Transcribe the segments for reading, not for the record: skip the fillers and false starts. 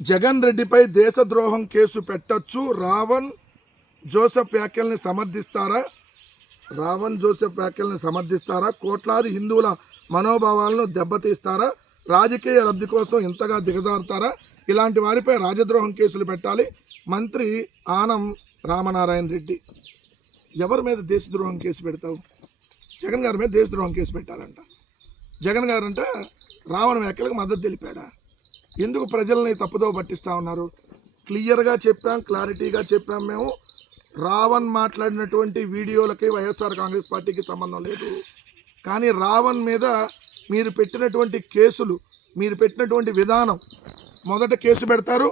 జగన్ రెడ్డిపై దేశద్రోహం కేసు పెట్టొచ్చు. రావణ్ జోసెఫ్ వ్యాఖ్యల్ని సమర్థిస్తారా? కోట్లాది హిందువుల మనోభావాలను దెబ్బతీస్తారా? రాజకీయ లబ్ధి కోసం ఇంతగా దిగజారుతారా? ఇలాంటి వారిపై రాజద్రోహం కేసులు పెట్టాలి. మంత్రి ఆనం రామనారాయణ రెడ్డి. ఎవరి మీద దేశద్రోహం కేసు పెడతావు? జగన్ గారి మీద దేశద్రోహం కేసు పెట్టాలంట. జగన్ గారు అంటే రావణ వ్యాఖ్యలకు మద్దతు తెలిపాడా? ఎందుకు ప్రజల్ని తప్పుదోవ పట్టిస్తూ ఉన్నారు? క్లియర్గా చెప్పాం, క్లారిటీగా చెప్పాం. మేము రావణ్ మాట్లాడినటువంటి వీడియోలకి వైఎస్ఆర్ కాంగ్రెస్ పార్టీకి సంబంధం లేదు. కానీ రావణ్ మీద మీరు పెట్టినటువంటి కేసులు, మీరు పెట్టినటువంటి విధానం, మొదట కేసు పెడతారు,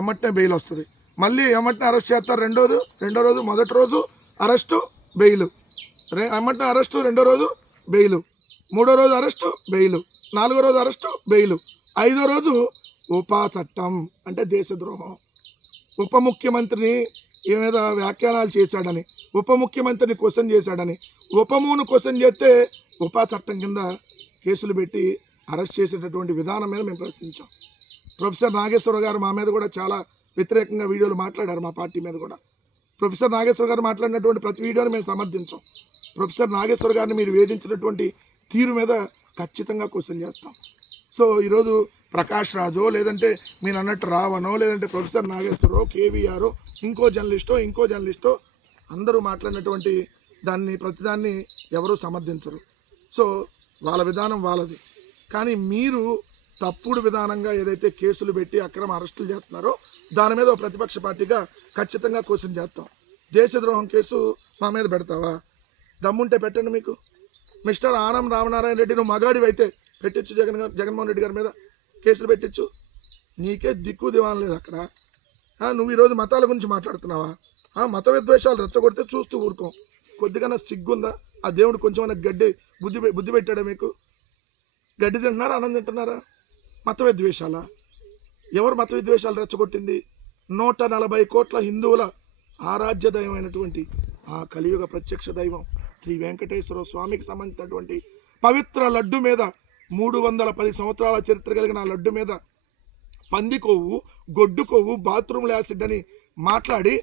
ఎమ్మటనే బెయిల్ వస్తుంది, మళ్ళీ ఎమ్మటనే అరెస్ట్ చేస్తారు. రెండో రోజు మొదటి రోజు అరెస్టు, బెయిలు, ఎమ్మటనే అరెస్టు, రెండో రోజు బెయిలు, మూడో రోజు అరెస్టు, బెయిలు, నాలుగో రోజు అరెస్టు, బెయిలు, ఐదో రోజు ఉపా చట్టం అంటే దేశద్రోహం. ఉప ముఖ్యమంత్రిని మీద వ్యాఖ్యానాలు చేశాడని, ఉప ముఖ్యమంత్రిని క్వశ్చన్ చేశాడని, ఉపమును క్వశ్చన్ చేస్తే ఉపా చట్టం కింద కేసులు పెట్టి అరెస్ట్ చేసేటటువంటి విధానం మీద మేము ప్రశ్నించాం. ప్రొఫెసర్ నాగేశ్వర గారు మా మీద కూడా చాలా వ్యతిరేకంగా వీడియోలు మాట్లాడారు. మా పార్టీ మీద కూడా ప్రొఫెసర్ నాగేశ్వర గారు మాట్లాడినటువంటి ప్రతి వీడియోని మేము సమర్థించాం. ప్రొఫెసర్ నాగేశ్వర గారిని మీరు వేధించినటువంటి తీరు మీద ఖచ్చితంగా క్వశ్చన్ చేస్తాం. సో ఈరోజు ప్రకాష్ రాజో, లేదంటే మీరు అన్నట్టు రావణో, లేదంటే ప్రొఫెసర్ నాగేశ్వరో, కేవీఆర్, ఇంకో జర్నలిస్టో అందరూ మాట్లాడినటువంటి దాన్ని ప్రతిదాన్ని ఎవరూ సమర్థించరు. సో వాళ్ళ విధానం వాళ్ళది. కానీ మీరు తప్పుడు విధానంగా ఏదైతే కేసులు పెట్టి అక్రమ అరెస్టులు చేస్తున్నారో దాని మీద ప్రతిపక్ష పార్టీగా ఖచ్చితంగా క్వశ్చన్ చేస్తాం. దేశద్రోహం కేసు మా మీద పెడతావా? దమ్ముంటే పెట్టండి. మీకు మిస్టర్ ఆనం రామనారాయణ రెడ్డి, నువ్వు మగాడివి అయితే పెట్టించు. జగన్మోహన్ రెడ్డి గారి మీద కేసులు పెట్టించు. నీకే దిక్కు దివాన్ లేదు అక్కడ. నువ్వు ఈరోజు మతాల గురించి మాట్లాడుతున్నావా? మత విద్వేషాలు రెచ్చగొడితే చూస్తూ ఊరుకోం. కొద్దిగా సిగ్గుందా? ఆ దేవుడు కొంచెం గడ్డి బుద్ధి పెట్టాడా మీకు? గడ్డి తింటున్నారా, అన్నం తింటున్నారా? మత విద్వేషాలా? ఎవరు మత విద్వేషాలు రెచ్చగొట్టింది? 140 కోట్ల హిందువుల ఆరాధ్య దైవమైనటువంటి ఆ కలియుగ ప్రత్యక్ష దైవం శ్రీ వెంకటేశ్వర స్వామికి సంబంధించినటువంటి పవిత్ర లడ్డు మీద 310 సంవత్సరాల చరిత్ర కలిగిన ఆ లడ్డు మీద పంది కొవ్వు, గొడ్డు కొవ్వు, బాత్రూమ్ల యాసిడ్ అని మాట్లాడి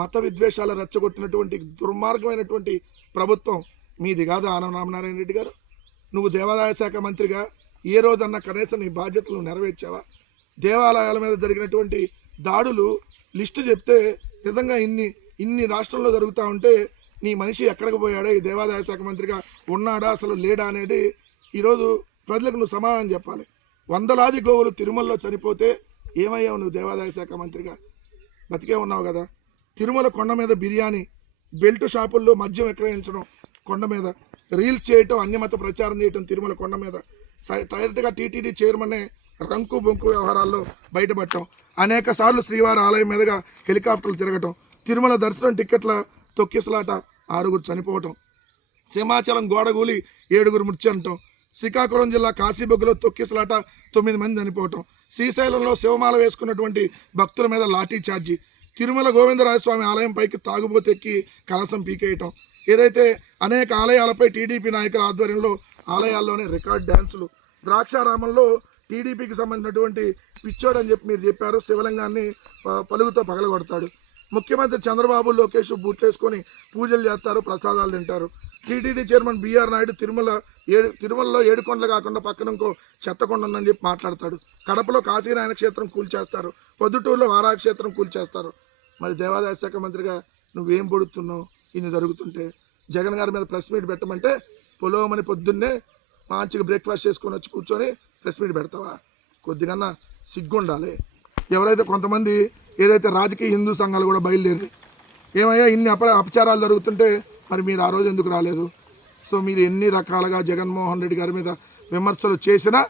మత విద్వేషాలు రెచ్చగొట్టినటువంటి దుర్మార్గమైనటువంటి ప్రభుత్వం మీది కాదు ఆనం రామనారాయణ రెడ్డి గారు? నువ్వు దేవాదాయ శాఖ మంత్రిగా ఏ రోజన్నా కనీసం నీ బాధ్యతలు నెరవేర్చావా? దేవాలయాల మీద జరిగినటువంటి దాడులు లిస్టు చెప్తే నిజంగా ఇన్ని రాష్ట్రంలో జరుగుతూ ఉంటే నీ మనిషి ఎక్కడికి పోయాడా? ఈ దేవాదాయ శాఖ మంత్రిగా ఉన్నాడా, అసలు లేడా అనేది ఈరోజు ప్రజలకు నువ్వు సమాధానం చెప్పాలి. వందలాది గోవులు తిరుమలలో చనిపోతే ఏమయ్యావు నువ్వు? దేవాదాయ శాఖ మంత్రిగా బతికే ఉన్నావు కదా. తిరుమల కొండ మీద బిర్యానీ, బెల్ట్ షాపుల్లో మద్యం విక్రయించడం, కొండ మీద రీల్స్ చేయటం, అన్యమత ప్రచారం చేయటం, తిరుమల కొండ మీద డైరెక్ట్గా టీటీడీ చైర్మన్నే రంకు బొంకు వ్యవహారాల్లో బయటపడటం, అనేక సార్లు శ్రీవారి ఆలయం మీదుగా హెలికాప్టర్లు తిరగటం, తిరుమల దర్శనం టిక్కెట్ల తొక్కిసలాట 6 చనిపోవటం, సింహాచలం గోడగూలి 7 మృతి అనటం, శ్రీకాకుళం జిల్లా కాశీబొగ్గులో తొక్కిసలాట 9 మంది చనిపోవటం, శ్రీశైలంలో శివమాల వేసుకున్నటువంటి భక్తుల మీద లాఠీ ఛార్జీ, తిరుమల గోవిందరాజస్వామి ఆలయం పైకి తాగుబోతెక్కి కలసం పీకేయటం, ఏదైతే అనేక ఆలయాలపై టీడీపీ నాయకుల ఆధ్వర్యంలో ఆలయాల్లోనే రికార్డ్ డ్యాన్సులు, ద్రాక్షారామంలో టీడీపీకి సంబంధించినటువంటి పిచ్చోడు అని చెప్పి మీరు చెప్పారు, శివలింగాన్ని పలుగుతో పగలగొడతాడు, ముఖ్యమంత్రి చంద్రబాబు లోకేష్ బూట్లేసుకొని పూజలు చేస్తారు, ప్రసాదాలు తింటారు, టీటీడీ చైర్మన్ బీఆర్ నాయుడు తిరుమలలో 7 కొండలు కాకుండా పక్కన ఇంకో చెత్తకొండ ఉందని చెప్పి మాట్లాడతాడు, కడపలో కాశీనారాయణ క్షేత్రం కూల్చేస్తారు, పొద్దుటూరులో వారాహ క్షేత్రం కూల్చేస్తారు. మరి దేవాదాయ శాఖ మంత్రిగా నువ్వేం పొడుతున్నావు? ఇన్ని జరుగుతుంటే జగన్ గారి మీద ప్రెస్ మీట్ పెట్టమంటే పొలోమని పొద్దున్నే మంచిగా బ్రేక్ఫాస్ట్ చేసుకొని వచ్చి కూర్చొని ప్రెస్ మీట్ పెడతావా? కొద్దిగా సిగ్గుండాలి. ఎవరైతే కొంతమంది ఏదైతే రాజకీయ హిందూ సంఘాలు కూడా బయలుదేరి ఏమయ్యా ఇన్ని అపచారాలు జరుగుతుంటే మరి మీరు ఆ రోజు ఎందుకు రాలేదు? సో మీరు ఎన్ని రకాలుగా జగన్మోహన్ రెడ్డి గారి మీద విమర్శలు చేసినా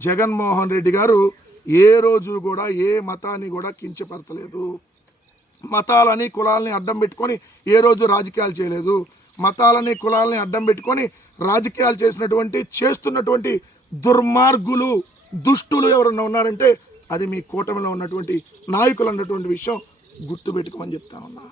జగన్మోహన్ రెడ్డి గారు ఏ రోజు కూడా ఏ మతాన్ని కూడా కించపరచలేదు. మతాలని కులాలని అడ్డం పెట్టుకొని ఏ రోజు రాజకీయాలు చేయలేదు. మతాలని కులాలని అడ్డం పెట్టుకొని రాజకీయాలు చేస్తున్నటువంటి దుర్మార్గులు, దుష్టులు ఎవరన్నా ఉన్నారంటే అది మీ కూటమిలో ఉన్నటువంటి నాయకులు అన్నటువంటి విషయం గుర్తుపెట్టుకోమని చెప్తా ఉన్నా.